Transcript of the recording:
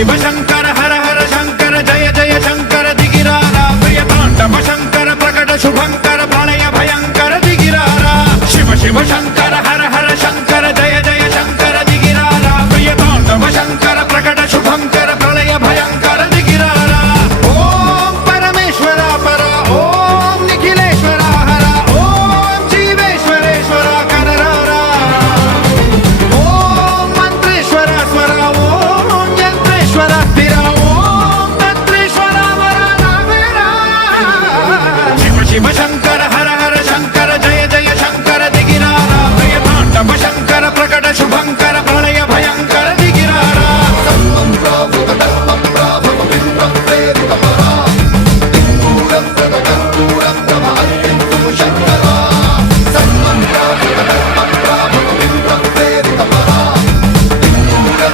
शिव शंकर हर हर शंकर जय जय शंकर दिगिरारा प्रिय तांडव शंकर प्रकट शुभंकर प्रलय भयंकर दिगिरारा शिव शिव शंकर